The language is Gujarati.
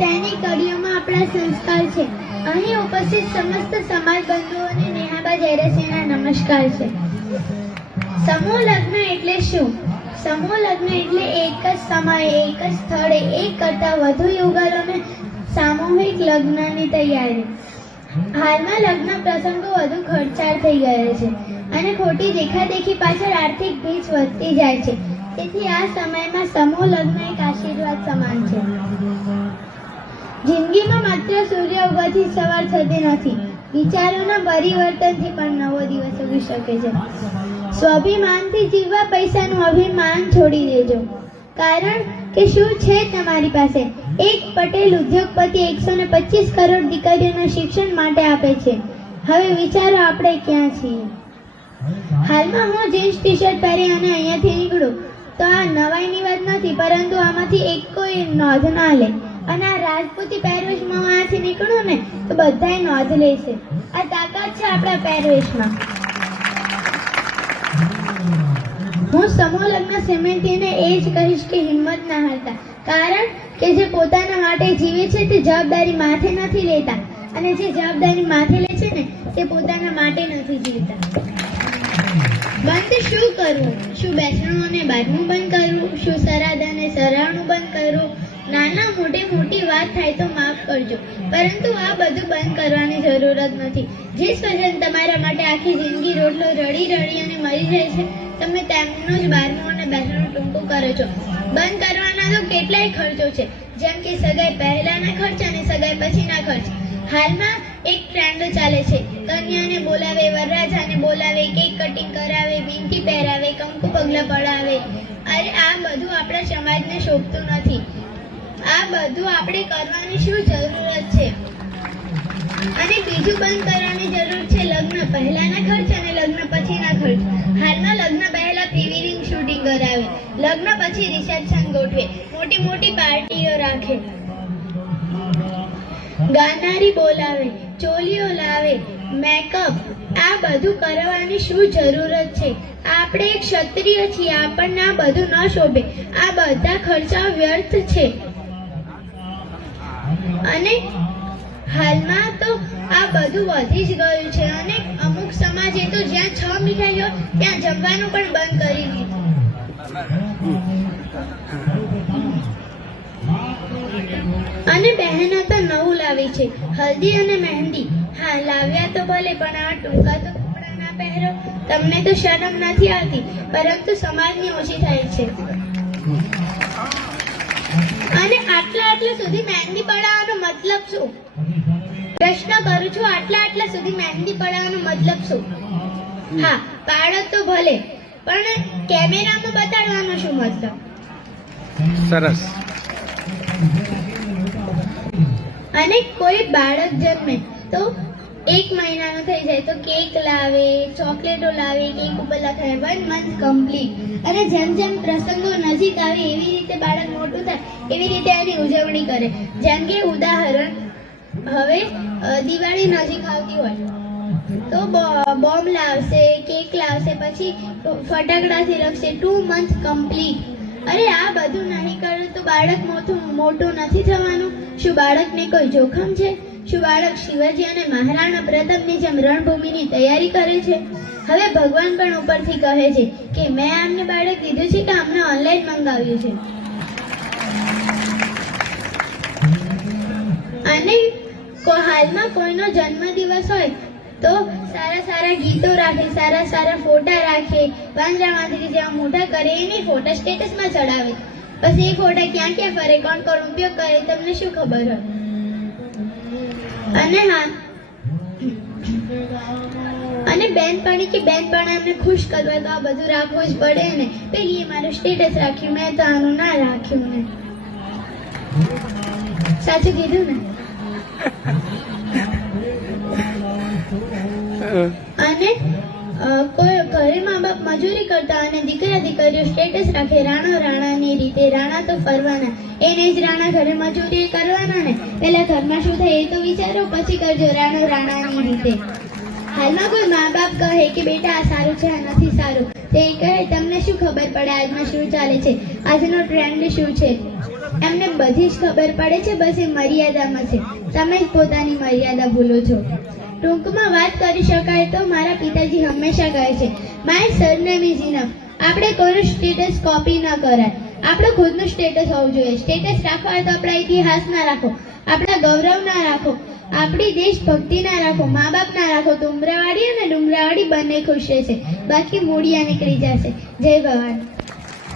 તેની કડીઓમાં આપણા સંસ્કાર છે. અહીં ઉપસ્થિત સમસ્ત સમાજ બંધુઓને નેહાબા જયરાસિંહના નમસ્કાર છે. સમૂહ લગ્ન એટલે શું? સમૂહ લગ્ન એટલે એક જ સમયે, એક જ સ્થળે, એક કરતાં વધુ યુગલોને સામૂહિક લગ્નની તૈયારી. હાલમાં લગ્ન પ્રસંગો વધુ ખર્ચાળ થઈ ગયા છે અને ખોટી દેખાદેખી પાછળ આર્થિક ભીજ વધતી જાય છે. તેથી આ સમયમાં સમૂહ લગ્ન એક આશીર્વાદ સમાન છે. જિંદગીમાં માત્ર સૂર્ય ઉગવાથી સવાર થતી નથી. વિચારોના પરિવર્તનથી પણ નવો દિવસ ઉગી શકે છે. સ્વાભિમાનથી જીવવા પૈસાનું અભિમાન છોડી દેજો. કારણ કે શું છે તમારી પાસે? એક પટેલ ઉદ્યોગપતિ એકસો ને પચીસ કરોડ દીકરીઓને શિક્ષણ માટે આપે છે. હવે વિચારો આપણે ક્યાં છીએ? હાલમાં હું જીન્સ ટી શર્ટ પહેરી અને અહીંયાથી નીકળું. તો આ નવાઈની વાત નથી, પરંતુ આમાંથી એક કોઈ નોંધ ના લે. અને આ રાજપૂતી પહેરવેશમાં અહીંયાથી નીકળું ને, તો બધાય નોંધ લેશે આ તાકાત છે આપણા પહેરવેશમાં. હું સમૂહ લગ્ન સિમેન્ટીને એ જ કહીશ કે હિંમત ના હારતા. કારણ કે જે પોતાના માટે જીવે છે તે જવાબદારી માથે નથી લેતા. અને જે જવાબદારી માથે લે છે ને, તે પોતાના માટે નથી જીવતા. બંધ શું કરવું શું બેસણું અને બારમું બંધ કરવું શું સરાદ અને સરાણું બંધ કરવું નાના, મોટી મોટી વાત થાય તો માફ કરજો. પરંતુ આ બધું બંધ કરવાની જરૂરત નથી. જે સ્વજન તમારા માટે આખી જિંદગી રોટલો રડી રડી અને મરી જાય છે, તમે તેમનું જ બારમું અને બેસણું ટૂંકું કરો છો. બંધ કરવાના તો કેટલાય ખર્ચો છે, જેમ કે સગાઈ પહેલાના ખર્ચ અને સગાઈ પછીના ખર્ચ. હાલમાં એક ટ્રેન્ડ ચાલે છે, કન્યાને બોલાવે, વરરાજાને બોલાવે કેક કટિંગ કરાવે, વીંટી પહેરાવે, કંકુ પગલા પડાવે. અરે, આ બધું આપણા સમાજને શોભતું નથી. આ બધું આપણે કરવાની શું જરૂરત છે? અને બીજું બંધ કરવાની જરૂર છે લગ્ન. પહેલાના ખર્ચ અને લગ્ન પછીના ખર્ચ. હાલમાં લગ્ન પહેલા પ્રી રિંગ શૂટિંગ કરાવે. લગ્ન પછી રિસેપ્શન ગોઠવે. મોટી મોટી પાર્ટીઓ રાખે. ગાનારી બોલાવે, ચોલીઓ લાવે મેકઅપ આ બધું કરવાની શું જરૂરત છે? આપણે એક ક્ષત્રિય છીએ, આપણને આ બધું ન શોભે. આ બધા ખર્ચા વ્યર્થ છે. અને હાલમાં તો આ બધું વધી જ ગયું છે અને અમુક સમાજે તો જ્યાં છ મીઠાઈ હોય ત્યાં જમવાનું પણ બંધ કરી દીધું. અને બહેનો તો નવું લાવી છે. હલ્દી અને મહેંદી. હા, લાવ્યા તો ભલે, પણ આ ટૂંકા તો કપડાં ના પહેરો. તમને તો શરમ નથી આવતી, પરંતુ સમાજની ઓછી થાય છે. અને આટલા આટલા સુધી મહેંદી પડાવવાનો મતલબ શું? પ્રશ્ન કરું છું આટલા આટલા સુધી મહેંદી પડાવવાનો મતલબ શું? હા પાડો તો ભલે પણ કેમેરામાં બતાડવાનો શું મતલબ? સરસ. અને કોઈ બાળક જન્મે તો એક મહિનાનો થઈ જાય તો કેક લાવે, ચોકલેટો લાવે, કેક ઉપર લખાય વન મંથ કમ્પ્લીટ અને જેમ જેમ પ્રસંગો નજીક આવે એવી રીતે બાળક મોટું થાય, એવી રીતે એની ઉજવણી કરે. જેમ કે ઉદાહરણ, હવે દિવાળી નજીક આવતી હોય, તો બોમ્બ લાવશે, કેક લાવશે, પછી ફટાકડાથી રખશે ટુ મંથ કમ્પ્લીટ અરે, આ બધું નહીં કરે તો બાળક મોટું મોટું નથી થવાનું. શું બાળકને કોઈ જોખમ છે? શું બાળક શિવાજી અને મહારાણા પ્રતાપની જેમ રણભૂમિની તૈયારી કરે છે. હવે ભગવાન પણ ઉપરથી કહે છે કે, મેં આમને બાળક દીધું છે કે અમને ઓનલાઈન મંગાવ્યું છે. અને હાલમાં કોઈનો જન્મદિવસ હોય તો સારા સારા ગીતો રાખે, સારા સારા ફોટા રાખે પાંજરામાંથી જેવા મોટા કરે, એની ફોટા સ્ટેટસમાં ચડાવે. પછી એ ફોટા ક્યાં ક્યાં ફરે, કોણ કોણ ઉપયોગ કરે, તમને શું ખબર હોય? અને હા. અને બેનપણી કે બેનપણાને ખુશ કરવા તો આ બધું રાખવું જ પડે ને. પેલી એ મારું સ્ટેટસ રાખ્યું મેં તો આનું ના રાખ્યું ને. સાચું કીધું ને? અને ઘરે મા બાપ મજૂરી કરતા અને દીકરા દીકરીઓ સ્ટેટસ રાખે, રાણો રાણાની રીતે, રાણા તો ફરવાના, એને જ રાણા ઘરે મજૂરી કરવાના ને. પેલા ઘરમાં શું થાય એ તો વિચારો, પછી કરજો રાણો રાણાની રીતે. હાલમાં કોઈ મા બાપ કહે કે, બેટા, આ સારું છે, આ નથી સારું. તે કહે, તમને શું ખબર પડે આજમાં શું ચાલે છે? આજનો ટ્રેન્ડ શું છે? એમને બધી જ ખબર પડે છે, બસ એ મર્યાદામાં છે. તમે જ પોતાની મર્યાદા ભૂલો છો. ટૂંકમાં વાત કરી શકાય તો મારા પિતાજી હંમેશા કહે છે. માય સરનેમ ઇઝ ઇનફ આપણે કોઈનું સ્ટેટસ કોપી ન કરાય. આપણું ખુદનું સ્ટેટસ હોવું જોઈએ. સ્ટેટસ રાખવા હોય તો આપણા ઇતિહાસ ના રાખો. આપણા ગૌરવ ના રાખો. આપણી દેશભક્તિ ના રાખો. મા બાપ ના રાખો. તો અને ડુમરાવાડી બંને ખુશ રહેશે. બાકી મૂળિયા નીકળી જશે. જય ભવાની